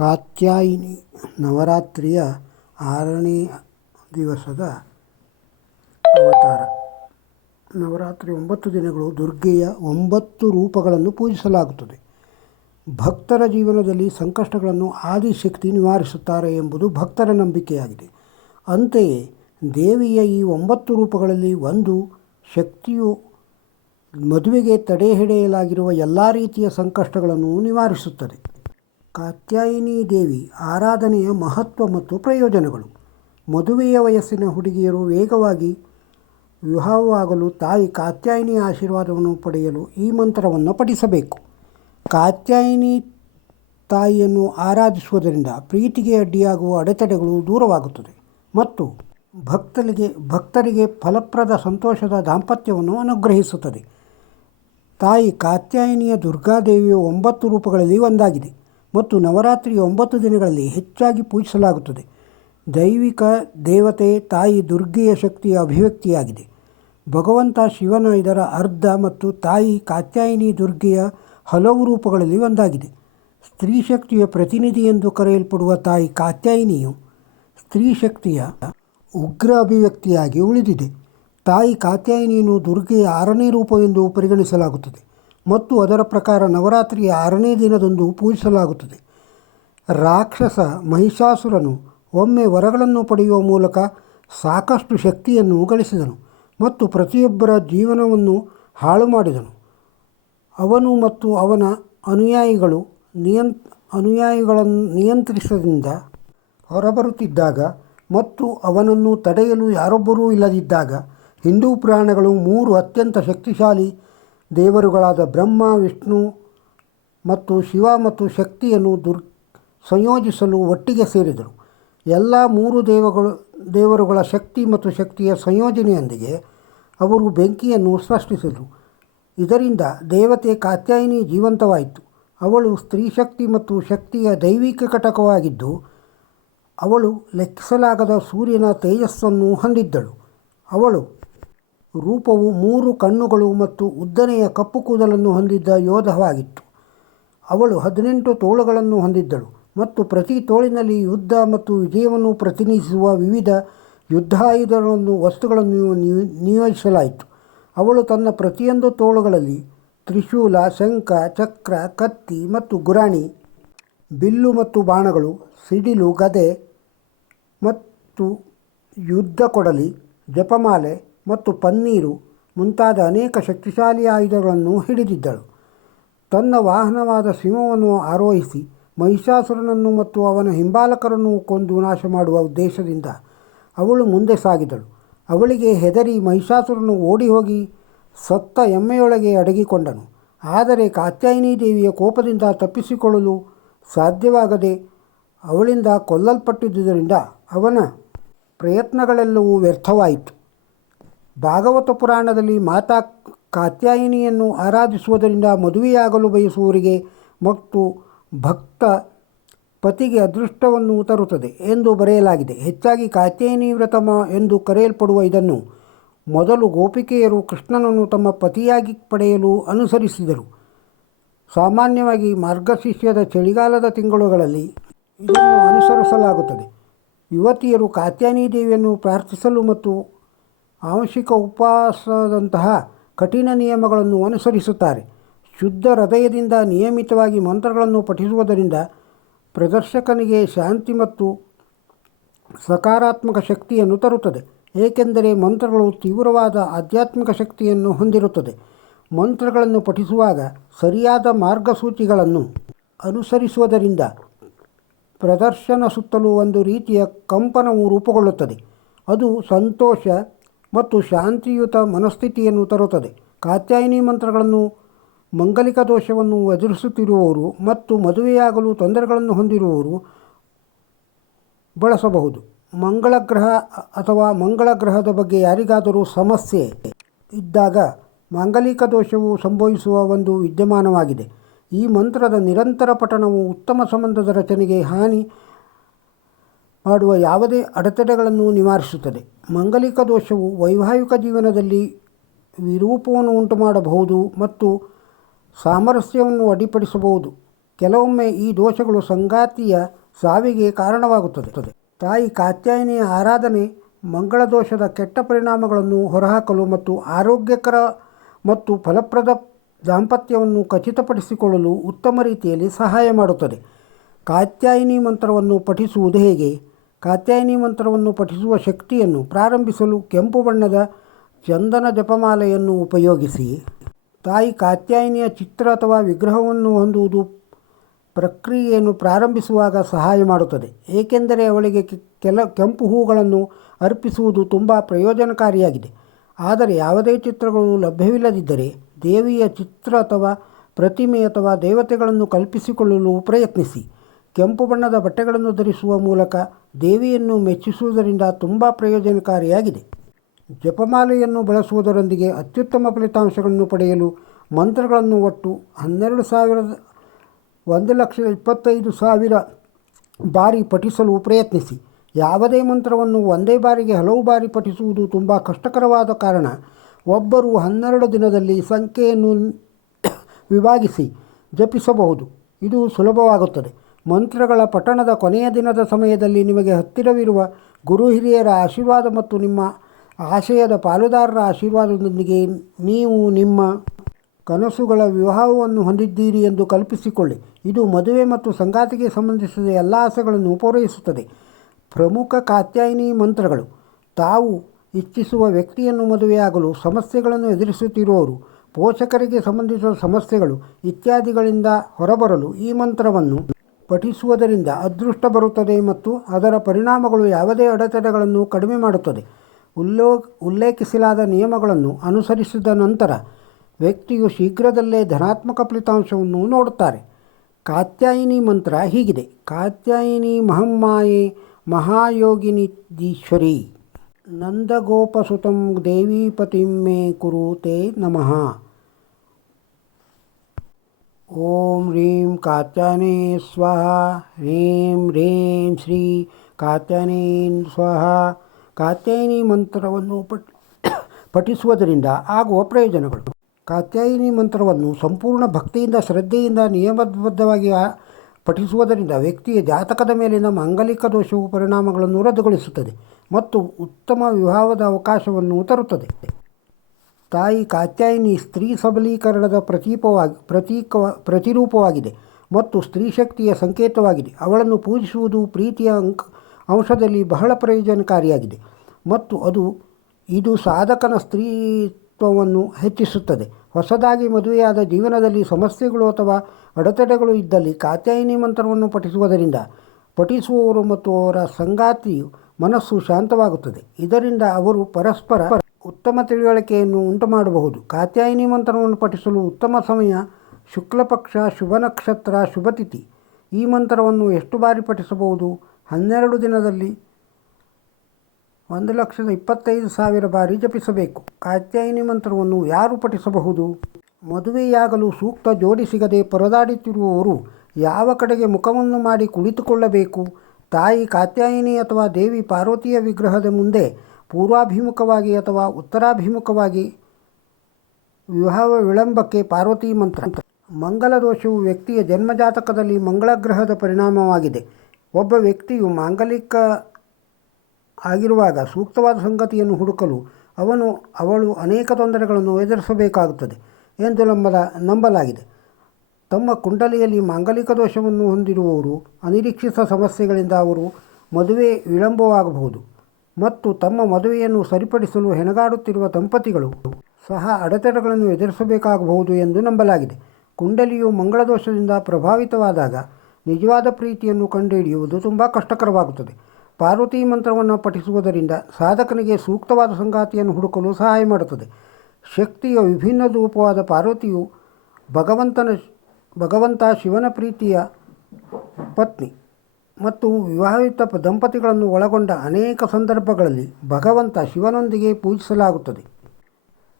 ಕಾತ್ಯಾಯಿನಿ ನವರಾತ್ರಿಯ ಆರನೇ ದಿವಸದ ಅವತಾರ. ನವರಾತ್ರಿ ಒಂಬತ್ತು ದಿನಗಳು ದುರ್ಗೆಯ ಒಂಬತ್ತು ರೂಪಗಳನ್ನು ಪೂಜಿಸಲಾಗುತ್ತದೆ. ಭಕ್ತರ ಜೀವನದಲ್ಲಿ ಸಂಕಷ್ಟಗಳನ್ನು ಆದಿಶಕ್ತಿ ನಿವಾರಿಸುತ್ತಾರೆ ಎಂಬುದು ಭಕ್ತರ ನಂಬಿಕೆಯಾಗಿದೆ. ಅಂತೆಯೇ ದೇವಿಯ ಈ ಒಂಬತ್ತು ರೂಪಗಳಲ್ಲಿ ಒಂದು ಶಕ್ತಿಯು ಮದುವೆಗೆ ತಡೆಹಿಡಿಯಲಾಗಿರುವ ಎಲ್ಲ ರೀತಿಯ ಸಂಕಷ್ಟಗಳನ್ನು ನಿವಾರಿಸುತ್ತದೆ. ಕಾತ್ಯಾಯಿನಿ ದೇವಿ ಆರಾಧನೆಯ ಮಹತ್ವ ಮತ್ತು ಪ್ರಯೋಜನಗಳು. ಮದುವೆಯ ವಯಸ್ಸಿನ ಹುಡುಗಿಯರು ವೇಗವಾಗಿ ವಿವಾಹವಾಗಲು ತಾಯಿ ಕಾತ್ಯಾಯಿನಿ ಆಶೀರ್ವಾದವನ್ನು ಪಡೆಯಲು ಈ ಮಂತ್ರವನ್ನು ಪಠಿಸಬೇಕು. ಕಾತ್ಯಾಯಿನಿ ತಾಯಿಯನ್ನು ಆರಾಧಿಸುವುದರಿಂದ ಪ್ರೀತಿಗೆ ಅಡ್ಡಿಯಾಗುವ ಅಡೆತಡೆಗಳು ದೂರವಾಗುತ್ತದೆ ಮತ್ತು ಭಕ್ತರಿಗೆ ಭಕ್ತರಿಗೆ ಫಲಪ್ರದ ಸಂತೋಷದ ದಾಂಪತ್ಯವನ್ನು ಅನುಗ್ರಹಿಸುತ್ತದೆ. ತಾಯಿ ಕಾತ್ಯಾಯಿನಿಯ ದುರ್ಗಾದೇವಿಯ ಒಂಬತ್ತು ರೂಪಗಳಲ್ಲಿ ಒಂದಾಗಿದೆ. ಮತ್ತು ನವರಾತ್ರಿಯ ಒಂಬತ್ತು ದಿನಗಳಲ್ಲಿ ಹೆಚ್ಚಾಗಿ ಪೂಜಿಸಲಾಗುತ್ತದೆ. ದೈವಿಕ ದೇವತೆ ತಾಯಿ ದುರ್ಗೆಯ ಶಕ್ತಿಯ ಅಭಿವ್ಯಕ್ತಿಯಾಗಿದೆ. ಭಗವಂತ ಶಿವನ ಇದರ ಅರ್ಧ ಮತ್ತು ತಾಯಿ ಕಾತ್ಯಾಯಿನಿ ದುರ್ಗೆಯ ಹಲವು ರೂಪಗಳಲ್ಲಿ ಒಂದಾಗಿದೆ. ಸ್ತ್ರೀ ಶಕ್ತಿಯ ಪ್ರತಿನಿಧಿ ಎಂದು ಕರೆಯಲ್ಪಡುವ ತಾಯಿ ಕಾತ್ಯಾಯಿನಿಯು ಸ್ತ್ರೀ ಶಕ್ತಿಯ ಉಗ್ರ ಅಭಿವ್ಯಕ್ತಿಯಾಗಿ ಉಳಿದಿದೆ. ತಾಯಿ ಕಾತ್ಯಾಯಿನಿಯನ್ನು ದುರ್ಗೆಯ ಆರನೇ ರೂಪವೆಂದು ಪರಿಗಣಿಸಲಾಗುತ್ತದೆ. ಮತ್ತು ಅದರ ಪ್ರಕಾರ ನವರಾತ್ರಿಯ ಆರನೇ ದಿನದಂದು ಪೂಜಿಸಲಾಗುತ್ತದೆ. ರಾಕ್ಷಸ ಮಹಿಷಾಸುರನು ಒಮ್ಮೆ ವರಗಳನ್ನು ಪಡೆಯುವ ಮೂಲಕ ಸಾಕಷ್ಟು ಶಕ್ತಿಯನ್ನು ಗಳಿಸಿದನು ಮತ್ತು ಪ್ರತಿಯೊಬ್ಬರ ಜೀವನವನ್ನು ಹಾಳು ಮಾಡಿದನು. ಅವನು ಮತ್ತು ಅವನ ಅನುಯಾಯಿಗಳು ನಿಯಂತ್, ಅನುಯಾಯಿಗಳನ್ನು ನಿಯಂತ್ರಿಸದಿಂದ ಹೊರಬರುತ್ತಿದ್ದಾಗ ಮತ್ತು ಅವನನ್ನು ತಡೆಯಲು ಯಾರೊಬ್ಬರೂ ಇಲ್ಲದಿದ್ದಾಗ ಹಿಂದೂ ಪುರಾಣಗಳು ಮೂರು ಅತ್ಯಂತ ಶಕ್ತಿಶಾಲಿ ದೇವರುಗಳಾದ ಬ್ರಹ್ಮ, ವಿಷ್ಣು ಮತ್ತು ಶಿವ ಮತ್ತು ಶಕ್ತಿಯನ್ನು ದುರ್ ಸಂಯೋಜಿಸಲು ಒಟ್ಟಿಗೆ ಸೇರಿದರು. ಎಲ್ಲ ಮೂರು ದೇವಗಳು, ದೇವರುಗಳ ಶಕ್ತಿ ಮತ್ತು ಶಕ್ತಿಯ ಸಂಯೋಜನೆಯೊಂದಿಗೆ ಅವರು ಬೆಂಕಿಯನ್ನು ಸೃಷ್ಟಿಸಿದರು. ಇದರಿಂದ ದೇವತೆ ಕಾತ್ಯಾಯಿನಿ ಜೀವಂತವಾಯಿತು. ಅವಳು ಸ್ತ್ರೀ ಶಕ್ತಿ ಮತ್ತು ಶಕ್ತಿಯ ದೈವಿಕ ಘಟಕವಾಗಿದ್ದು, ಅವಳು ಲೆಕ್ಕಿಸಲಾಗದ ಸೂರ್ಯನ ತೇಜಸ್ಸನ್ನು ಹೊಂದಿದ್ದಳು. ಅವಳು ರೂಪವು ಮೂರು ಕಣ್ಣುಗಳು ಮತ್ತು ಉದ್ದನೆಯ ಕಪ್ಪು ಕೂದಲನ್ನು ಹೊಂದಿದ್ದ ಯೋಧವಾಗಿತ್ತು. ಅವಳು ಹದಿನೆಂಟು ತೋಳುಗಳನ್ನು ಹೊಂದಿದ್ದಳು ಮತ್ತು ಪ್ರತಿ ತೋಳಿನಲ್ಲಿ ಯುದ್ಧ ಮತ್ತು ವಿಜಯವನ್ನು ಪ್ರತಿನಿಧಿಸುವ ವಿವಿಧ ಯುದ್ಧಾಯುಧಗಳನ್ನು ವಸ್ತುಗಳನ್ನು ನಿಯೋಜಿಸಲಾಯಿತು. ಅವಳು ತನ್ನ ಪ್ರತಿಯೊಂದು ತೋಳುಗಳಲ್ಲಿ ತ್ರಿಶೂಲ, ಶಂಖ, ಚಕ್ರ, ಕತ್ತಿ ಮತ್ತು ಗುರಾಣಿ, ಬಿಲ್ಲು ಮತ್ತು ಬಾಣಗಳು, ಸಿಡಿಲು, ಗದೆ ಮತ್ತು ಯುದ್ಧ ಕೊಡಲಿ, ಜಪಮಾಲೆ ಮತ್ತು ಪನ್ನೀರು ಮುಂತಾದ ಅನೇಕ ಶಕ್ತಿಶಾಲಿ ಆಯುಧಗಳನ್ನು ಹಿಡಿದಿದ್ದಳು. ತನ್ನ ವಾಹನವಾದ ಸಿಂಹವನ್ನು ಆರೋಹಿಸಿ ಮಹಿಷಾಸುರನನ್ನು ಮತ್ತು ಅವನ ಹಿಂಬಾಲಕರನ್ನು ಕೊಂದು ನಾಶ ಮಾಡುವ ಉದ್ದೇಶದಿಂದ ಅವಳು ಮುಂದೆ ಸಾಗಿದಳು. ಅವಳಿಗೆ ಹೆದರಿ ಮಹಿಷಾಸುರನು ಓಡಿ ಹೋಗಿ ಸತ್ತ ಎಮ್ಮೆಯೊಳಗೆ ಅಡಗಿಕೊಂಡನು. ಆದರೆ ಕಾತ್ಯಾಯಿನಿ ದೇವಿಯ ಕೋಪದಿಂದ ತಪ್ಪಿಸಿಕೊಳ್ಳಲು ಸಾಧ್ಯವಾಗದೆ ಅವಳಿಂದ ಕೊಲ್ಲಲ್ಪಟ್ಟಿದ್ದುದರಿಂದ ಅವನ ಪ್ರಯತ್ನಗಳೆಲ್ಲವೂ ವ್ಯರ್ಥವಾಯಿತು. ಭಾಗವತ ಪುರಾಣದಲ್ಲಿ ಮಾತಾ ಕಾತ್ಯಾಯಿನಿಯನ್ನು ಆರಾಧಿಸುವುದರಿಂದ ಮದುವೆಯಾಗಲು ಬಯಸುವವರಿಗೆ ಮತ್ತು ಭಕ್ತ ಪತಿಗೆ ಅದೃಷ್ಟವನ್ನು ತರುತ್ತದೆ ಎಂದು ಬರೆಯಲಾಗಿದೆ. ಹೆಚ್ಚಾಗಿ ಕಾತ್ಯಾಯಿನಿ ವ್ರತಮ ಎಂದು ಕರೆಯಲ್ಪಡುವ ಇದನ್ನು ಮೊದಲು ಗೋಪಿಕೆಯರು ಕೃಷ್ಣನನ್ನು ತಮ್ಮ ಪತಿಯಾಗಿ ಪಡೆಯಲು ಅನುಸರಿಸಿದರು. ಸಾಮಾನ್ಯವಾಗಿ ಮಾರ್ಗಶಿಷ್ಯದ ಚಳಿಗಾಲದ ತಿಂಗಳುಗಳಲ್ಲಿ ಇದನ್ನು ಅನುಸರಿಸಲಾಗುತ್ತದೆ. ಯುವತಿಯರು ಕಾತ್ಯಾಯನಿ ದೇವಿಯನ್ನು ಪ್ರಾರ್ಥಿಸಲು ಮತ್ತು ಆಂಶಿಕ ಉಪವಾಸದಂತಹ ಕಠಿಣ ನಿಯಮಗಳನ್ನು ಅನುಸರಿಸುತ್ತಾರೆ. ಶುದ್ಧ ಹೃದಯದಿಂದ ನಿಯಮಿತವಾಗಿ ಮಂತ್ರಗಳನ್ನು ಪಠಿಸುವುದರಿಂದ ಪ್ರದರ್ಶಕನಿಗೆ ಶಾಂತಿ ಮತ್ತು ಸಕಾರಾತ್ಮಕ ಶಕ್ತಿಯನ್ನು ತರುತ್ತದೆ. ಏಕೆಂದರೆ ಮಂತ್ರಗಳು ತೀವ್ರವಾದ ಆಧ್ಯಾತ್ಮಿಕ ಶಕ್ತಿಯನ್ನು ಹೊಂದಿರುತ್ತದೆ. ಮಂತ್ರಗಳನ್ನು ಪಠಿಸುವಾಗ ಸರಿಯಾದ ಮಾರ್ಗಸೂಚಿಗಳನ್ನು ಅನುಸರಿಸುವುದರಿಂದ ಪ್ರದರ್ಶನ ಸುತ್ತಲೂ ಒಂದು ರೀತಿಯ ಕಂಪನವು ರೂಪುಗೊಳ್ಳುತ್ತದೆ. ಅದು ಸಂತೋಷ ಮತ್ತು ಶಾಂತಿಯುತ ಮನಸ್ಥಿತಿಯನ್ನು ತರುತ್ತದೆ. ಕಾತ್ಯಾಯಿನಿ ಮಂತ್ರಗಳನ್ನು, ಮಂಗಲಿಕ ದೋಷವನ್ನು ಎದುರಿಸುತ್ತಿರುವವರು ಮತ್ತು ಮದುವೆಯಾಗಲು ತೊಂದರೆಗಳನ್ನು ಹೊಂದಿರುವವರು ಬಳಸಬಹುದು. ಮಂಗಳ ಗ್ರಹ ಅಥವಾ ಮಂಗಳ ಗ್ರಹದ ಬಗ್ಗೆ ಯಾರಿಗಾದರೂ ಸಮಸ್ಯೆ ಇದ್ದಾಗ ಮಾಂಗಲಿಕ ದೋಷವು ಸಂಭವಿಸುವ ಒಂದು ವಿದ್ಯಮಾನವಾಗಿದೆ. ಈ ಮಂತ್ರದ ನಿರಂತರ ಪಠಣವು ಉತ್ತಮ ಸಂಬಂಧದ ರಚನೆಗೆ ಹಾನಿ ಮಾಡುವ ಯಾವುದೇ ಅಡೆತಡೆಗಳನ್ನು ನಿವಾರಿಸುತ್ತದೆ. ಮಂಗಲಿಕ ದೋಷವು ವೈವಾಹಿಕ ಜೀವನದಲ್ಲಿ ವಿರೂಪವನ್ನು ಉಂಟು ಮಾಡಬಹುದು ಮತ್ತು ಸಾಮರಸ್ಯವನ್ನು ಅಡ್ಡಿಪಡಿಸಬಹುದು. ಕೆಲವೊಮ್ಮೆ ಈ ದೋಷಗಳು ಸಂಗಾತಿಯ ಸಾವಿಗೆ ಕಾರಣವಾಗುತ್ತದೆ. ತಾಯಿ ಕಾತ್ಯಾಯಿನಿಯ ಆರಾಧನೆ ಮಂಗಳ ದೋಷದ ಕೆಟ್ಟ ಪರಿಣಾಮಗಳನ್ನು ಹೊರಹಾಕಲು ಮತ್ತು ಆರೋಗ್ಯಕರ ಮತ್ತು ಫಲಪ್ರದ ದಾಂಪತ್ಯವನ್ನು ಖಚಿತಪಡಿಸಿಕೊಳ್ಳಲು ಉತ್ತಮ ರೀತಿಯಲ್ಲಿ ಸಹಾಯ ಮಾಡುತ್ತದೆ. ಕಾತ್ಯಾಯಿನಿ ಮಂತ್ರವನ್ನು ಪಠಿಸುವುದು ಹೇಗೆ? ಕಾತ್ಯಾಯಿನಿ ಮಂತ್ರವನ್ನು ಪಠಿಸುವ ಶಕ್ತಿಯನ್ನು ಪ್ರಾರಂಭಿಸಲು ಕೆಂಪು ಬಣ್ಣದ ಚಂದನ ಜಪಮಾಲೆಯನ್ನು ಉಪಯೋಗಿಸಿ. ತಾಯಿ ಕಾತ್ಯಾಯಿನಿಯ ಚಿತ್ರ ಅಥವಾ ವಿಗ್ರಹವನ್ನು ಹೊಂದುವುದು ಪ್ರಕ್ರಿಯೆಯನ್ನು ಪ್ರಾರಂಭಿಸುವಾಗ ಸಹಾಯ ಮಾಡುತ್ತದೆ. ಏಕೆಂದರೆ ಅವಳಿಗೆ ಕೆಲ ಕೆಂಪು ಹೂಗಳನ್ನು ಅರ್ಪಿಸುವುದು ತುಂಬ ಪ್ರಯೋಜನಕಾರಿಯಾಗಿದೆ. ಆದರೆ ಯಾವುದೇ ಚಿತ್ರಗಳು ಲಭ್ಯವಿಲ್ಲದಿದ್ದರೆ ದೇವಿಯ ಚಿತ್ರ ಅಥವಾ ಪ್ರತಿಮೆ ಅಥವಾ ದೇವತೆಗಳನ್ನು ಕಲ್ಪಿಸಿಕೊಳ್ಳಲು ಪ್ರಯತ್ನಿಸಿ. ಕೆಂಪು ಬಣ್ಣದ ಬಟ್ಟೆಗಳನ್ನು ಧರಿಸುವ ಮೂಲಕ ದೇವಿಯನ್ನು ಮೆಚ್ಚಿಸುವುದರಿಂದ ತುಂಬ ಪ್ರಯೋಜನಕಾರಿಯಾಗಿದೆ. ಜಪಮಾಲೆಯನ್ನು ಬಳಸುವುದರೊಂದಿಗೆ ಅತ್ಯುತ್ತಮ ಫಲಿತಾಂಶಗಳನ್ನು ಪಡೆಯಲು ಮಂತ್ರಗಳನ್ನು ಒಟ್ಟು ಹನ್ನೆರಡು ಸಾವಿರದ ಒಂದು ಲಕ್ಷ ಇಪ್ಪತ್ತೈದು ಸಾವಿರ ಬಾರಿ ಪಠಿಸಲು ಪ್ರಯತ್ನಿಸಿ. ಯಾವುದೇ ಮಂತ್ರವನ್ನು ಒಂದೇ ಬಾರಿಗೆ ಹಲವು ಬಾರಿ ಪಠಿಸುವುದು ತುಂಬ ಕಷ್ಟಕರವಾದ ಕಾರಣ ಒಬ್ಬರು ಹನ್ನೆರಡು ದಿನದಲ್ಲಿ ಸಂಖ್ಯೆಯನ್ನು ವಿಭಾಗಿಸಿ ಜಪಿಸಬಹುದು. ಇದು ಸುಲಭವಾಗುತ್ತದೆ. ಮಂತ್ರಗಳ ಪಠಣದ ಕೊನೆಯ ದಿನದ ಸಮಯದಲ್ಲಿ ನಿಮಗೆ ಹತ್ತಿರವಿರುವ ಗುರು ಹಿರಿಯರ ಆಶೀರ್ವಾದ ಮತ್ತು ನಿಮ್ಮ ಆಶಯದ ಪಾಲುದಾರರ ಆಶೀರ್ವಾದದೊಂದಿಗೆ ನೀವು ನಿಮ್ಮ ಕನಸುಗಳ ವಿವಾಹವನ್ನು ಹೊಂದಿದ್ದೀರಿ ಎಂದು ಕಲ್ಪಿಸಿಕೊಳ್ಳಿ. ಇದು ಮದುವೆ ಮತ್ತು ಸಂಗಾತಿಗೆ ಸಂಬಂಧಿಸಿದ ಎಲ್ಲ ಆಸೆಗಳನ್ನು ಪೂರೈಸುತ್ತದೆ. ಪ್ರಮುಖ ಕಾತ್ಯಾಯಿನಿ ಮಂತ್ರಗಳು. ತಾವು ಇಚ್ಛಿಸುವ ವ್ಯಕ್ತಿಯನ್ನು ಮದುವೆಯಾಗಲು, ಸಮಸ್ಯೆಗಳನ್ನು ಎದುರಿಸುತ್ತಿರುವವರು, ಪೋಷಕರಿಗೆ ಸಂಬಂಧಿಸಿದ ಸಮಸ್ಯೆಗಳು ಇತ್ಯಾದಿಗಳಿಂದ ಹೊರಬರಲು ಈ ಮಂತ್ರವನ್ನು ಪಠಿಸುವುದರಿಂದ ಅದೃಷ್ಟ ಬರುತ್ತದೆ ಮತ್ತು ಅದರ ಪರಿಣಾಮಗಳು ಯಾವುದೇ ಅಡೆತಡೆಗಳನ್ನು ಕಡಿಮೆ ಮಾಡುತ್ತದೆ. ಉಲ್ಲೋ, ಉಲ್ಲೇಖಿಸಲಾದ ನಿಯಮಗಳನ್ನು ಅನುಸರಿಸಿದ ನಂತರ ವ್ಯಕ್ತಿಯು ಶೀಘ್ರದಲ್ಲೇ ಧನಾತ್ಮಕ ಫಲಿತಾಂಶವನ್ನು ನೋಡುತ್ತಾರೆ. ಕಾತ್ಯಾಯಿನಿ ಮಂತ್ರ ಹೀಗಿದೆ. ಕಾತ್ಯಾಯಿನಿ ಮಹಮ್ಮಾಯೆ ಮಹಾಯೋಗಿನಿಧೀಶ್ವರಿ ನಂದಗೋಪಸುತಂ ದೇವೀಪತಿಂ ಮೇ ಕುರುತೆ ನಮಃ. ಓಂ ರೀಂ ಕಾತನೇ ಸ್ವಹ ರೀಂ ರೀಂ ಶ್ರೀ ಕಾತ್ಯಾನೇನ್ ಸ್ವಹ ಕಾತ್ಯಾಯಿನಿ ಮಂತ್ರವನ್ನು ಪಠ, ಪಠಿಸುವುದರಿಂದ ಆಗುವ ಪ್ರಯೋಜನಗಳು. ಕಾತ್ಯಾಯಿನಿ ಮಂತ್ರವನ್ನು ಸಂಪೂರ್ಣ ಭಕ್ತಿಯಿಂದ, ಶ್ರದ್ಧೆಯಿಂದ, ನಿಯಮಬದ್ಧವಾಗಿ ಪಠಿಸುವುದರಿಂದ ವ್ಯಕ್ತಿಯ ಜಾತಕದ ಮೇಲಿನ ಮಾಂಗಲಿಕ ದೋಷವು, ಪರಿಣಾಮಗಳನ್ನು ರದ್ದುಗೊಳಿಸುತ್ತದೆ ಮತ್ತು ಉತ್ತಮ ವಿವಾಹದ ಅವಕಾಶವನ್ನು ತರುತ್ತದೆ. ತಾಯಿ ಕಾತ್ಯಾಯಿನಿ ಸ್ತ್ರೀ ಸಬಲೀಕರಣದ ಪ್ರತೀಪವಾಗಿ ಪ್ರತೀಕ ಪ್ರತಿರೂಪವಾಗಿದೆ ಮತ್ತು ಸ್ತ್ರೀ ಶಕ್ತಿಯ ಸಂಕೇತವಾಗಿದೆ. ಅವಳನ್ನು ಪೂಜಿಸುವುದು ಪ್ರೀತಿಯ ಅಂಕ ಅಂಶದಲ್ಲಿ ಬಹಳ ಪ್ರಯೋಜನಕಾರಿಯಾಗಿದೆ ಮತ್ತು ಅದು ಇದು ಸಾಧಕನ ಸ್ತ್ರೀತ್ವವನ್ನು ಹೆಚ್ಚಿಸುತ್ತದೆ. ಹೊಸದಾಗಿ ಮದುವೆಯಾದ ಜೀವನದಲ್ಲಿ ಸಮಸ್ಯೆಗಳು ಅಥವಾ ಅಡೆತಡೆಗಳು ಇದ್ದಲ್ಲಿ ಕಾತ್ಯಾಯಿನಿ ಮಂತ್ರವನ್ನು ಪಠಿಸುವುದರಿಂದ ಪಠಿಸುವವರು ಮತ್ತು ಅವರ ಸಂಗಾತಿಯು ಮನಸ್ಸು ಶಾಂತವಾಗುತ್ತದೆ. ಇದರಿಂದ ಅವರು ಪರಸ್ಪರ ಉತ್ತಮ ತಿಳುವಳಿಕೆಯನ್ನು ಉಂಟುಮಾಡಬಹುದು. ಕಾತ್ಯಾಯಿನಿ ಮಂತ್ರವನ್ನು ಪಠಿಸಲು ಉತ್ತಮ ಸಮಯ ಶುಕ್ಲಪಕ್ಷ ಶುಭ ನಕ್ಷತ್ರ ಶುಭತಿಥಿ ಈ ಮಂತ್ರವನ್ನು ಎಷ್ಟು ಬಾರಿ ಪಠಿಸಬಹುದು? ಹನ್ನೆರಡು ದಿನದಲ್ಲಿ ಒಂದು ಲಕ್ಷದ ಇಪ್ಪತ್ತೈದು ಸಾವಿರ ಬಾರಿ ಜಪಿಸಬೇಕು. ಕಾತ್ಯಾಯಿನಿ ಮಂತ್ರವನ್ನು ಯಾರು ಪಠಿಸಬಹುದು? ಮದುವೆಯಾಗಲು ಸೂಕ್ತ ಜೋಡಿ ಸಿಗದೆ ಪರದಾಡುತ್ತಿರುವವರು ಯಾವ ಕಡೆಗೆ ಮುಖವನ್ನು ಮಾಡಿ ಕುಳಿತುಕೊಳ್ಳಬೇಕು? ತಾಯಿ ಕಾತ್ಯಾಯಿನಿ ಅಥವಾ ದೇವಿ ಪಾರ್ವತಿಯ ವಿಗ್ರಹದ ಮುಂದೆ ಪೂರ್ವಾಭಿಮುಖವಾಗಿ ಅಥವಾ ಉತ್ತರಾಭಿಮುಖವಾಗಿ ವಿವಾಹ ವಿಳಂಬಕ್ಕೆ ಪಾರ್ವತಿ ಮಂತ್ರ ಮಂಗಲ ದೋಷವು ವ್ಯಕ್ತಿಯ ಜನ್ಮಜಾತಕದಲ್ಲಿ ಮಂಗಳ ಗ್ರಹದ ಪರಿಣಾಮವಾಗಿದೆ. ಒಬ್ಬ ವ್ಯಕ್ತಿಯು ಮಾಂಗಲಿಕ ಆಗಿರುವಾಗ ಸೂಕ್ತವಾದ ಸಂಗತಿಯನ್ನು ಹುಡುಕಲು ಅವನು, ಅವಳು ಅನೇಕ ತೊಂದರೆಗಳನ್ನು ಎದುರಿಸಬೇಕಾಗುತ್ತದೆ ಎಂದು ನಂಬಲ, ನಂಬಲಾಗಿದೆ. ತಮ್ಮ ಕುಂಡಲಿಯಲ್ಲಿ ಮಾಂಗಲಿಕ ದೋಷವನ್ನು ಹೊಂದಿರುವವರು ಅನಿರೀಕ್ಷಿತ ಸಮಸ್ಯೆಗಳಿಂದ ಅವರು ಮದುವೆ ವಿಳಂಬವಾಗಬಹುದು. ಮತ್ತು ತಮ್ಮ ಮದುವೆಯನ್ನು ಸರಿಪಡಿಸಲು ಹೆಣಗಾಡುತ್ತಿರುವ ದಂಪತಿಗಳು ಸಹ ಅಡೆತಡೆಗಳನ್ನು ಎದುರಿಸಬೇಕಾಗಬಹುದು ಎಂದು ನಂಬಲಾಗಿದೆ. ಕುಂಡಲಿಯು ಮಂಗಳ ದೋಷದಿಂದ ಪ್ರಭಾವಿತವಾದಾಗ ನಿಜವಾದ ಪ್ರೀತಿಯನ್ನು ಕಂಡುಹಿಡಿಯುವುದು ತುಂಬ ಕಷ್ಟಕರವಾಗುತ್ತದೆ. ಪಾರ್ವತಿ ಮಂತ್ರವನ್ನು ಪಠಿಸುವುದರಿಂದ ಸಾಧಕನಿಗೆ ಸೂಕ್ತವಾದ ಸಂಗಾತಿಯನ್ನು ಹುಡುಕಲು ಸಹಾಯ ಮಾಡುತ್ತದೆ. ಶಕ್ತಿಯ ವಿಭಿನ್ನ ರೂಪವಾದ ಪಾರ್ವತಿಯು ಭಗವಂತನ, ಭಗವಂತ ಶಿವನ ಪ್ರೀತಿಯ ಪತ್ನಿ. ಮತ್ತು ವಿವಾಹಿತ ದಂಪತಿಗಳನ್ನು ಒಳಗೊಂಡ ಅನೇಕ ಸಂದರ್ಭಗಳಲ್ಲಿ ಭಗವಂತ ಶಿವನೊಂದಿಗೆ ಪೂಜಿಸಲಾಗುತ್ತದೆ.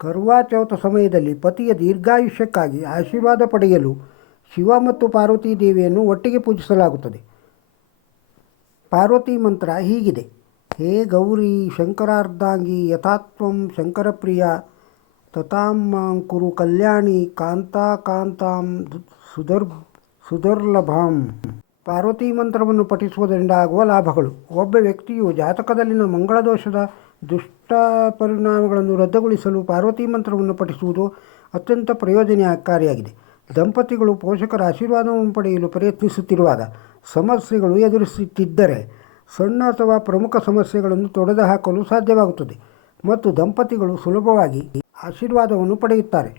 ಕರ್ವಾ ಚೌಥ ಸಮಯದಲ್ಲಿ ಪತಿಯ ದೀರ್ಘಾಯುಷ್ಯಕ್ಕಾಗಿ ಆಶೀರ್ವಾದ ಪಡೆಯಲು ಶಿವ ಮತ್ತು ಪಾರ್ವತಿ ದೇವಿಯನ್ನು ಒಟ್ಟಿಗೆ ಪೂಜಿಸಲಾಗುತ್ತದೆ. ಪಾರ್ವತಿ ಮಂತ್ರ ಹೀಗಿದೆ. ಹೇ ಗೌರಿ ಶಂಕರಾರ್ಧಾಂಗಿ ಯಥಾತ್ವಂ ಶಂಕರಪ್ರಿಯ ತಥಾಂ ಮಾಂ ಕುರು ಕಲ್ಯಾಣಿ ಕಾಂತಾ ಕಾಂತಾಂ ಸುಧರ್ ಸುದರ್ ಸುದುರ್ಲಭಂ. ಪಾರ್ವತಿ ಮಂತ್ರವನ್ನು ಪಠಿಸುವುದರಿಂದ ಆಗುವ ಲಾಭಗಳು. ಒಬ್ಬ ವ್ಯಕ್ತಿಯು ಜಾತಕದಲ್ಲಿನ ಮಂಗಳದೋಷದ ದುಷ್ಟ ಪರಿಣಾಮಗಳನ್ನು ರದ್ದುಗೊಳಿಸಲು ಪಾರ್ವತಿ ಮಂತ್ರವನ್ನು ಪಠಿಸುವುದು ಅತ್ಯಂತ ಪ್ರಯೋಜನಕಾರಿಯಾಗಿದೆ ದಂಪತಿಗಳು ಪೋಷಕರ ಆಶೀರ್ವಾದವನ್ನು ಪಡೆಯಲು ಪ್ರಯತ್ನಿಸುತ್ತಿರುವಾಗ ಸಮಸ್ಯೆಗಳು ಎದುರಿಸುತ್ತಿದ್ದರೆ ಸಣ್ಣ ಅಥವಾ ಪ್ರಮುಖ ಸಮಸ್ಯೆಗಳನ್ನು ತೊಡೆದುಹಾಕಲು ಸಾಧ್ಯವಾಗುತ್ತದೆ ಮತ್ತು ದಂಪತಿಗಳು ಸುಲಭವಾಗಿ ಆಶೀರ್ವಾದವನ್ನು ಪಡೆಯುತ್ತಾರೆ.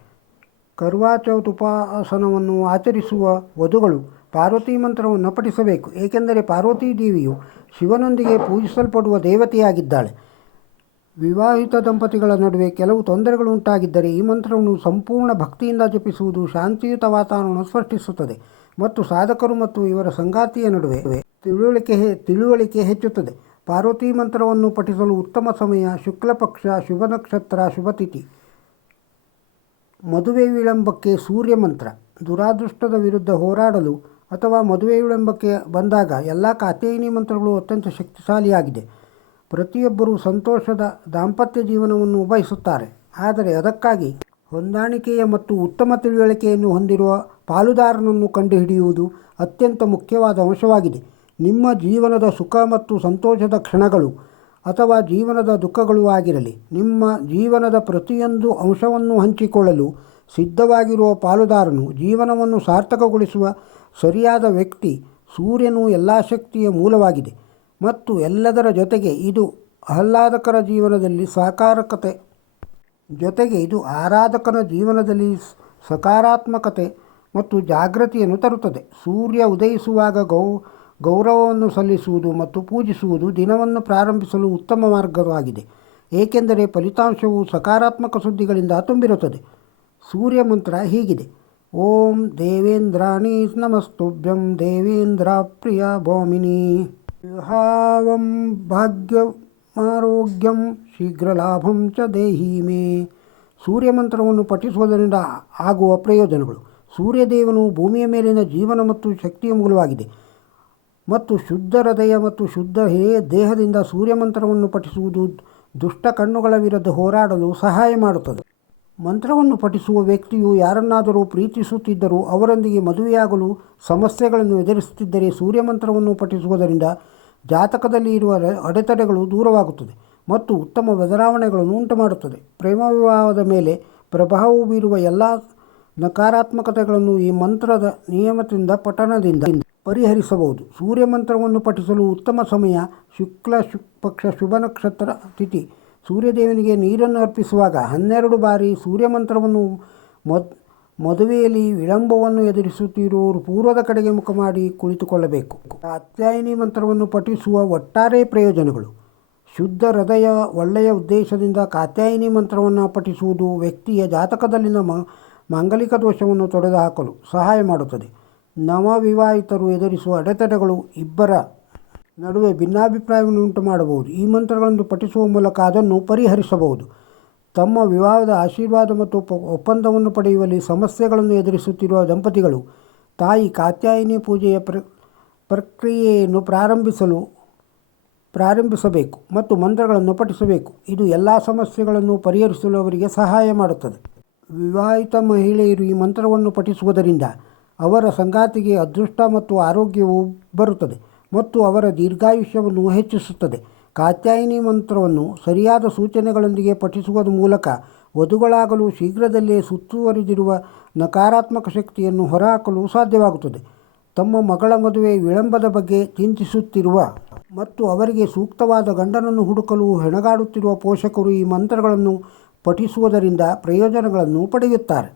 ಕರ್ವಾಚೌತ್ ಉಪಾಸನವನ್ನು ಆಚರಿಸುವ ವಧುಗಳು ಪಾರ್ವತಿ ಮಂತ್ರವನ್ನು ಪಠಿಸಬೇಕು ಏಕೆಂದರೆ ಪಾರ್ವತೀ ದೇವಿಯು ಶಿವನೊಂದಿಗೆ ಪೂಜಿಸಲ್ಪಡುವ ದೇವತೆಯಾಗಿದ್ದಾಳೆ. ವಿವಾಹಿತ ದಂಪತಿಗಳ ನಡುವೆ ಕೆಲವು ತೊಂದರೆಗಳು ಉಂಟಾಗಿದ್ದರೆ ಈ ಮಂತ್ರವನ್ನು ಸಂಪೂರ್ಣ ಭಕ್ತಿಯಿಂದ ಜಪಿಸುವುದು ಶಾಂತಿಯುತ ವಾತಾವರಣವನ್ನು ಸೃಷ್ಟಿಸುತ್ತದೆ ಮತ್ತು ಸಾಧಕರು ಮತ್ತು ಇವರ ಸಂಗಾತಿಯ ನಡುವೆ ತಿಳುವಳಿಕೆ ತಿಳುವಳಿಕೆ ಹೆಚ್ಚುತ್ತದೆ. ಪಾರ್ವತಿ ಮಂತ್ರವನ್ನು ಪಠಿಸಲು ಉತ್ತಮ ಸಮಯ ಶುಕ್ಲ ಪಕ್ಷ ಶುಭ ನಕ್ಷತ್ರ, ಶುಭ ತಿಥಿ, ಮದುವೆ ವಿಳಂಬಕ್ಕೆ ಸೂರ್ಯ ಮಂತ್ರ. ದುರಾದೃಷ್ಟದ ವಿರುದ್ಧ ಹೋರಾಡಲು ಅಥವಾ ಮದುವೆ ವಿಳಂಬಕ್ಕೆ ಬಂದಾಗ ಎಲ್ಲ ಕಾತ್ಯಾಯಿನಿ ಮಂತ್ರಗಳು ಅತ್ಯಂತ ಶಕ್ತಿಶಾಲಿಯಾಗಿದೆ. ಪ್ರತಿಯೊಬ್ಬರೂ ಸಂತೋಷದ ದಾಂಪತ್ಯ ಜೀವನವನ್ನು ಬಯಸುತ್ತಾರೆ ಆದರೆ ಅದಕ್ಕಾಗಿ ಹೊಂದಾಣಿಕೆಯ ಮತ್ತು ಉತ್ತಮ ತಿಳುವಳಿಕೆಯನ್ನು ಹೊಂದಿರುವ ಪಾಲುದಾರನನ್ನು ಕಂಡುಹಿಡಿಯುವುದು ಅತ್ಯಂತ ಮುಖ್ಯವಾದ ಅಂಶವಾಗಿದೆ. ನಿಮ್ಮ ಜೀವನದ ಸುಖ ಮತ್ತು ಸಂತೋಷದ ಕ್ಷಣಗಳು ಅಥವಾ ಜೀವನದ ದುಃಖಗಳು ಆಗಿರಲಿ, ನಿಮ್ಮ ಜೀವನದ ಪ್ರತಿಯೊಂದು ಅಂಶವನ್ನು ಹಂಚಿಕೊಳ್ಳಲು ಸಿದ್ಧವಾಗಿರುವ ಪಾಲುದಾರನು ಜೀವನವನ್ನು ಸಾರ್ಥಕಗೊಳಿಸುವ ಸರಿಯಾದ ವ್ಯಕ್ತಿ ಸೂರ್ಯನು ಎಲ್ಲ ಶಕ್ತಿಯ ಮೂಲವಾಗಿದೆ ಮತ್ತು ಎಲ್ಲದರ ಜೊತೆಗೆ ಇದು ಆಹ್ಲಾದಕರ ಜೀವನದಲ್ಲಿ ಸಾಕಾರಕತೆ. ಜೊತೆಗೆ ಇದು ಆರಾಧಕನ ಜೀವನದಲ್ಲಿ ಸಕಾರಾತ್ಮಕತೆ ಮತ್ತು ಜಾಗೃತಿಯನ್ನು ತರುತ್ತದೆ. ಸೂರ್ಯ ಉದಯಿಸುವಾಗ ಗೌ, ಗೌರವವನ್ನು ಸಲ್ಲಿಸುವುದು ಮತ್ತು ಪೂಜಿಸುವುದು ದಿನವನ್ನು ಪ್ರಾರಂಭಿಸಲು ಉತ್ತಮ ಮಾರ್ಗವಾಗಿದೆ. ಏಕೆಂದರೆ ಫಲಿತಾಂಶವು ಸಕಾರಾತ್ಮಕ ಸುದ್ದಿಗಳಿಂದ ತುಂಬಿರುತ್ತದೆ. ಸೂರ್ಯ ಮಂತ್ರ ಹೀಗಿದೆ. ಓಂ ದೇವೇಂದ್ರಾಣಿ ನಮಸ್ತುಭ್ಯಂ ದೇವೇಂದ್ರ ಪ್ರಿಯ ಭೌಮಿನಿ. ವಿಹಾವಂ ಭಾಗ್ಯಮಾರೋಗ್ಯಂ ಶೀಘ್ರಲಾಭಂ ಚ ದೇಹಿ ಮೇ. ಸೂರ್ಯಮಂತ್ರವನ್ನು ಪಠಿಸುವುದರಿಂದ ಆಗುವ ಪ್ರಯೋಜನಗಳು. ಸೂರ್ಯದೇವನು ಭೂಮಿಯ ಮೇಲಿನ ಜೀವನ ಮತ್ತು ಶಕ್ತಿಯ ಮೂಲವಾಗಿದೆ. ಮತ್ತು ಶುದ್ಧ ಹೃದಯ ಮತ್ತು ಶುದ್ಧ ಹೇ ದೇಹದಿಂದ ಸೂರ್ಯಮಂತ್ರವನ್ನು ಪಠಿಸುವುದು ದುಷ್ಟ ಕಣ್ಣುಗಳ ವಿರುದ್ಧ ಹೋರಾಡಲು ಸಹಾಯ ಮಾಡುತ್ತದೆ. ಮಂತ್ರವನ್ನು ಪಠಿಸುವ ವ್ಯಕ್ತಿಯು ಯಾರನ್ನಾದರೂ ಪ್ರೀತಿಸುತ್ತಿದ್ದರೂ ಅವರೊಂದಿಗೆ ಮದುವೆಯಾಗಲು ಸಮಸ್ಯೆಗಳನ್ನು ಎದುರಿಸುತ್ತಿದ್ದರೆ ಸೂರ್ಯ ಮಂತ್ರವನ್ನು ಪಠಿಸುವುದರಿಂದ ಜಾತಕದಲ್ಲಿ ಇರುವ ಅಡೆತಡೆಗಳು ದೂರವಾಗುತ್ತದೆ ಮತ್ತು ಉತ್ತಮ ಬದಲಾವಣೆಗಳನ್ನು ಉಂಟುಮಾಡುತ್ತದೆ. ಪ್ರೇಮ ವಿವಾಹದ ಮೇಲೆ ಪ್ರಭಾವ ಬೀರುವ ಎಲ್ಲ ನಕಾರಾತ್ಮಕತೆಗಳನ್ನು ಈ ಮಂತ್ರದ ನಿಯಮದಿಂದ ಪಠಣದಿಂದ ಪರಿಹರಿಸಬಹುದು. ಸೂರ್ಯ ಮಂತ್ರವನ್ನು ಪಠಿಸಲು ಉತ್ತಮ ಸಮಯ ಶುಕ್ಲ ಶುಕ್ ಪಕ್ಷ ಶುಭ ನಕ್ಷತ್ರ ತಿಥಿ ಸೂರ್ಯದೇವನಿಗೆ ನೀರನ್ನು ಅರ್ಪಿಸುವಾಗ ಹನ್ನೆರಡು ಬಾರಿ ಸೂರ್ಯ ಮಂತ್ರವನ್ನು ಮದ್, ಮದುವೆಯಲ್ಲಿ ವಿಳಂಬವನ್ನು ಎದುರಿಸುತ್ತಿರುವವರು ಪೂರ್ವದ ಕಡೆಗೆ ಮುಖ ಮಾಡಿ ಕುಳಿತುಕೊಳ್ಳಬೇಕು. ಅತ್ಯಾಯಿನಿ ಮಂತ್ರವನ್ನು ಪಠಿಸುವ ಒಟ್ಟಾರೆ ಪ್ರಯೋಜನಗಳು. ಶುದ್ಧ ಹೃದಯ ಒಳ್ಳೆಯ ಉದ್ದೇಶದಿಂದ ಕಾತ್ಯಾಯಿನಿ ಮಂತ್ರವನ್ನು ಪಠಿಸುವುದು ವ್ಯಕ್ತಿಯ ಜಾತಕದಲ್ಲಿನ ಮ, ಮಾಂಗಲಿಕ ದೋಷವನ್ನು ತೊಡೆದುಹಾಕಲು ಸಹಾಯ ಮಾಡುತ್ತದೆ. ನವವಿವಾಹಿತರು ಎದುರಿಸುವ ಅಡೆತಡೆಗಳು ಇಬ್ಬರ ನಡುವೆ ಭಿನ್ನಾಭಿಪ್ರಾಯವನ್ನು ಉಂಟು ಮಾಡಬಹುದು ಈ ಮಂತ್ರಗಳನ್ನು ಪಠಿಸುವ ಮೂಲಕ ಅದನ್ನು ಪರಿಹರಿಸಬಹುದು. ತಮ್ಮ ವಿವಾಹದ ಆಶೀರ್ವಾದ ಮತ್ತು ಒಪ್ಪ- ಒಪ್ಪಂದವನ್ನು ಪಡೆಯುವಲ್ಲಿ ಸಮಸ್ಯೆಗಳನ್ನು ಎದುರಿಸುತ್ತಿರುವ ದಂಪತಿಗಳು ತಾಯಿ ಕಾತ್ಯಾಯಿನಿ ಪೂಜೆಯ ಪ್ರ, ಪ್ರಕ್ರಿಯೆಯನ್ನು ಪ್ರಾರಂಭಿಸಲು ಪ್ರಾರಂಭಿಸಬೇಕು ಮತ್ತು ಮಂತ್ರಗಳನ್ನು ಪಠಿಸಬೇಕು. ಇದು ಎಲ್ಲ ಸಮಸ್ಯೆಗಳನ್ನು ಪರಿಹರಿಸಲು ಅವರಿಗೆ ಸಹಾಯ ಮಾಡುತ್ತದೆ. ವಿವಾಹಿತ ಮಹಿಳೆಯರು ಈ ಮಂತ್ರವನ್ನು ಪಠಿಸುವುದರಿಂದ ಅವರ ಸಂಗಾತಿಗೆ ಅದೃಷ್ಟ ಮತ್ತು ಆರೋಗ್ಯವು ಬರುತ್ತದೆ. ಮತ್ತು ಅವರ ದೀರ್ಘಾಯುಷ್ಯವನ್ನು ಹೆಚ್ಚಿಸುತ್ತದೆ ಕಾತ್ಯಾಯಿನಿ ಮಂತ್ರವನ್ನು ಸರಿಯಾದ ಸೂಚನೆಗಳೊಂದಿಗೆ ಪಠಿಸುವುದರ ಮೂಲಕ ವಧುಗಳಾಗಲು ಶೀಘ್ರದಲ್ಲೇ ಸುತ್ತುವರಿದಿರುವ ನಕಾರಾತ್ಮಕ ಶಕ್ತಿಯನ್ನು ಹೊರಹಾಕಲು ಸಾಧ್ಯವಾಗುತ್ತದೆ. ತಮ್ಮ ಮಗಳ ಮದುವೆ ವಿಳಂಬದ ಬಗ್ಗೆ ಚಿಂತಿಸುತ್ತಿರುವ ಮತ್ತು ಅವರಿಗೆ ಸೂಕ್ತವಾದ ಗಂಡನನ್ನು ಹುಡುಕಲು ಹೆಣಗಾಡುತ್ತಿರುವ ಪೋಷಕರು ಈ ಮಂತ್ರಗಳನ್ನು ಪಠಿಸುವುದರಿಂದ ಪ್ರಯೋಜನಗಳನ್ನು ಪಡೆಯುತ್ತಾರೆ.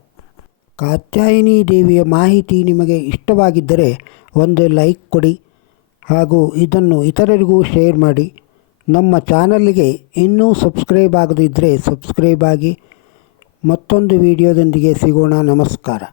ಕಾತ್ಯಾಯಿನಿ ದೇವಿಯ ಮಾಹಿತಿ ನಿಮಗೆ ಇಷ್ಟವಾಗಿದ್ದರೆ ಒಂದು ಲೈಕ್ ಕೊಡಿ ಹಾಗೂ ಇದನ್ನು ಇತರರಿಗೂ ಶೇರ್ ಮಾಡಿ. ನಮ್ಮ ಚಾನಲ್ಗೆ ಇನ್ನೂ ಸಬ್ಸ್ಕ್ರೈಬ್ ಆಗದಿದ್ದರೆ ಸಬ್ಸ್ಕ್ರೈಬ್ ಆಗಿ. ಮತ್ತೊಂದು ವಿಡಿಯೋದೊಂದಿಗೆ ಸಿಗೋಣ. ನಮಸ್ಕಾರ.